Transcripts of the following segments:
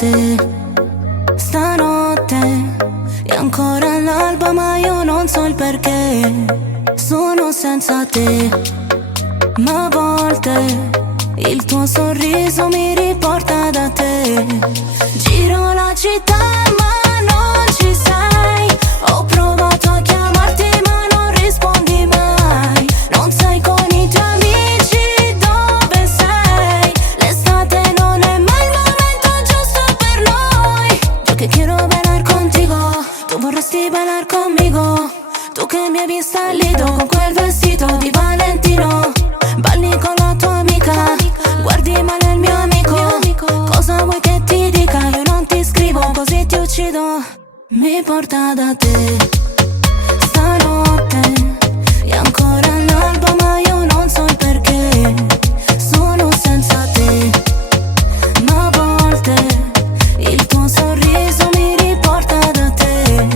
te stanotte. È ancora l'alba ma io non so il perché. Sono senza te, ma a volte il tuo sorriso mi riporta da te. Giro la città ma non ci sei. Ho provato a chiamarti ma non rispondi mai. Non sei con i tuoi amici, dove sei? L'estate non è mai il momento giusto per noi. Yo che quiero bailar contigo, tu vorresti bailar conmigo. Tu che mi hai visto al lido con quel vestito di Valentino. Balli con la tua amica, guardi male il mio amico. Cosa vuoi che ti dica? Io non ti scrivo, così ti uccido. Mi porta da te stanotte. È ancora l'alba ma io non so il perché. Sono senza te, ma a volte il tuo sorriso mi riporta da te.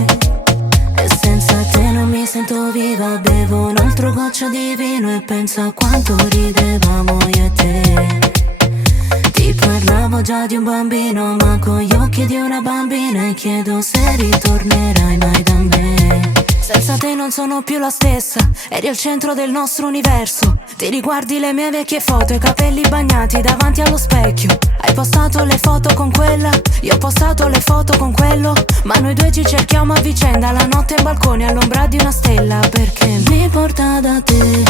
E senza te non mi sento viva. Bevo un altro goccio di vino e penso a quanto ridevamo io e te. Ti parlavo già di un bambino ma con gli occhi di una bambina. E chiedo se ritornerai mai da me. Senza te non sono più la stessa. Eri al centro del nostro universo. Ti riguardi le mie vecchie foto, i capelli bagnati davanti allo specchio. Hai postato le foto con quella, io ho postato le foto con quello. Ma noi due ci cerchiamo a vicenda, la notte in balcone all'ombra di una stella. Perché mi porta da te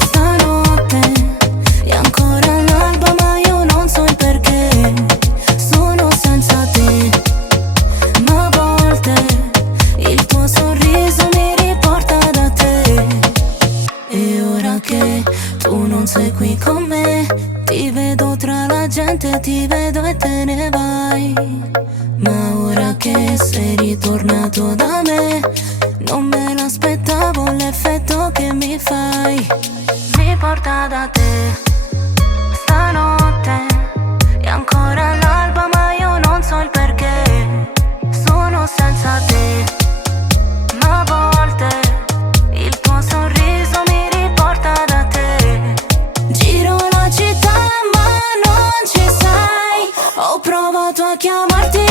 stanotte. È ancora l'alba ma io non so il perché. Sono senza te, ma a volte il tuo sorriso mi riporta da te. E ora che tu non sei qui con me, ti vedo tra la gente, ti vedo e te ne vai. Ma ora che sei ritornato da me, non me l'aspettavo l'effetto che mi fai. Mi porta da te stanotte. È ancora l'alba ma io non so il perché. Sono senza te, ma a volte il tuo sorriso mi riporta da te. Giro la città ma non ci sei. Ho provato a chiamarti